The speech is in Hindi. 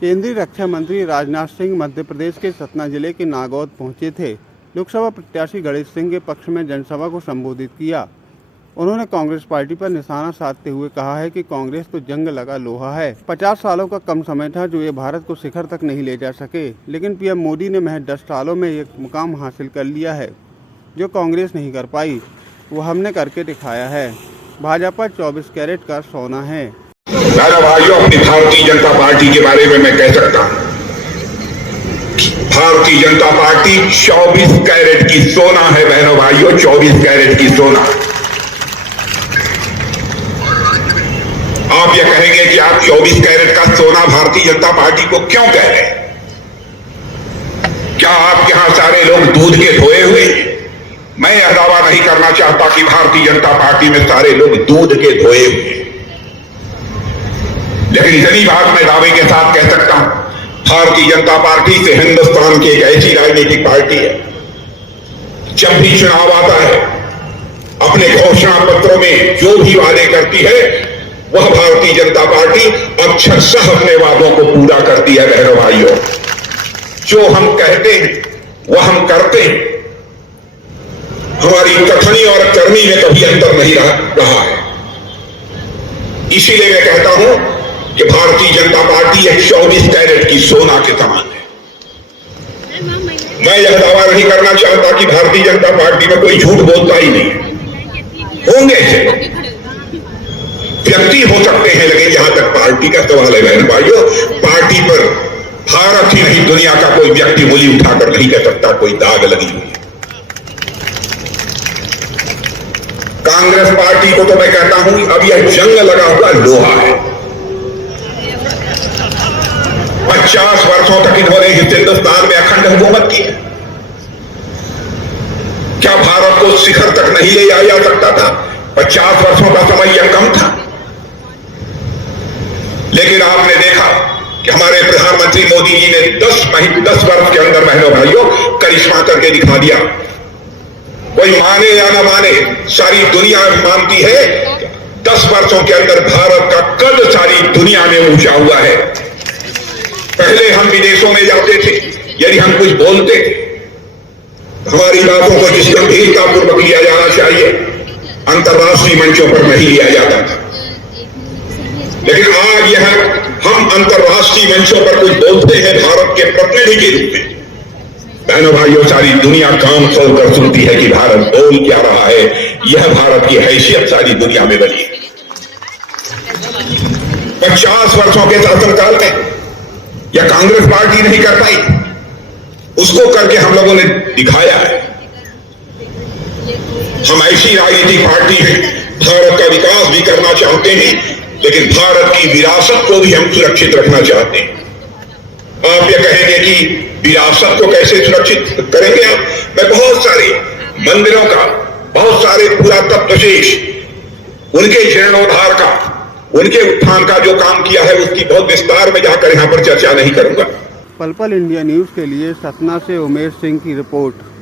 केंद्रीय रक्षा मंत्री राजनाथ सिंह मध्य प्रदेश के सतना जिले के नागौद पहुंचे थे। लोकसभा प्रत्याशी गणेश सिंह के पक्ष में जनसभा को संबोधित किया। उन्होंने कांग्रेस पार्टी पर निशाना साधते हुए कहा है कि कांग्रेस तो जंग लगा लोहा है। 50 सालों का कम समय था जो ये भारत को शिखर तक नहीं ले जा सके, लेकिन पीएम मोदी ने महज 10 सालों में एक मुकाम हासिल कर लिया है। जो कांग्रेस नहीं कर पाई वो हमने करके दिखाया है। भाजपा 24 कैरेट का सोना है। मेरे भाइयों, अपनी भारतीय जनता पार्टी के बारे में मैं कह सकता हूं, भारतीय जनता पार्टी 24 कैरेट की सोना है। बहनों भाइयों, 24 कैरेट की सोना। आप ये कहेंगे कि आप 24 कैरेट का सोना भारतीय जनता पार्टी को क्यों कह रहे हैं? क्या आपके यहां सारे लोग दूध के धोए हुए? मैं यह दावा नहीं करना चाहता कि भारतीय जनता पार्टी में सारे लोग दूध के धोए हुए, लेकिन इतनी बात मैं दावे के साथ कह सकता हूं, भारतीय जनता पार्टी से हिंदुस्तान की एक ऐसी राजनीतिक पार्टी है, जब भी चुनाव आता है अपने घोषणा पत्रों में जो भी वादे करती है वह भारतीय जनता पार्टी अक्षरशः अपने वादों को पूरा करती है। बहनों भाइयों, जो हम कहते हैं वह हम करते हैं। हमारी कथनी और करनी में कभी अंतर नहीं रहा है। इसीलिए मैं कहता हूं कि भारतीय जनता पार्टी एक 24 कैरेट की सोना के समान है। मैं यह दावा नहीं करना चाहता कि भारतीय जनता पार्टी में कोई झूठ बोलता ही नहीं है। होंगे व्यक्ति हो सकते हैं, लेकिन जहां तक पार्टी का सवाल है बहन भाइयों, पार्टी पर भारत ही नहीं दुनिया का कोई व्यक्ति उंगली उठाकर नहीं कह सकता कोई दाग लगी हुई है। कांग्रेस पार्टी को तो मैं कहता हूं अब यह जंग लगा हुआ लोहा है। 50 वर्षों तक इन्होंने हिंदुस्तान में अखंड हुकूमत की है। क्या भारत को शिखर तक नहीं ले जाया जा सकता था? 50 वर्षों का समय यह कम था? लेकिन आपने देखा कि हमारे प्रधानमंत्री मोदी जी ने 10 वर्ष के अंदर बहनों भाइयों करिश्मा करके दिखा दिया। कोई माने या ना माने, सारी दुनिया मानती है 10 वर्षों के अंदर भारत का कद सारी दुनिया में ऊंचा हुआ है। पहले हम विदेशों में जाते थे, यदि हम कुछ बोलते हमारी बातों को जिस गंभीरतापूर्वक लिया जाना चाहिए अंतर्राष्ट्रीय मंचों पर नहीं लिया जाता था, लेकिन आज यह हम अंतर्राष्ट्रीय मंचों पर कुछ बोलते हैं भारत के प्रतिनिधि के रूप में। बहनों भाइयों, सारी दुनिया कान खोलकर सुनती है कि भारत बोल क्या रहा है। यह भारत की हैसियत सारी दुनिया में बनी है। 50 वर्षों के शासनकाल में यह कांग्रेस पार्टी नहीं कर पाई, उसको करके हम लोगों ने दिखाया है। हम ऐसी राजनीतिक पार्टी हैं, भारत का विकास भी करना चाहते हैं, लेकिन भारत की विरासत को भी हम सुरक्षित रखना चाहते हैं। आप ये कहेंगे कि विरासत को कैसे सुरक्षित करेंगे आप? मैं बहुत सारे मंदिरों का, बहुत सारे पुरातत्व शेष, उनके जीर्णोद्धार का, उनके उत्थान का जो काम किया है उसकी बहुत विस्तार में जाकर यहां पर चर्चा नहीं करूंगा। पल पल इंडिया न्यूज के लिए सतना से उमेश सिंह की रिपोर्ट।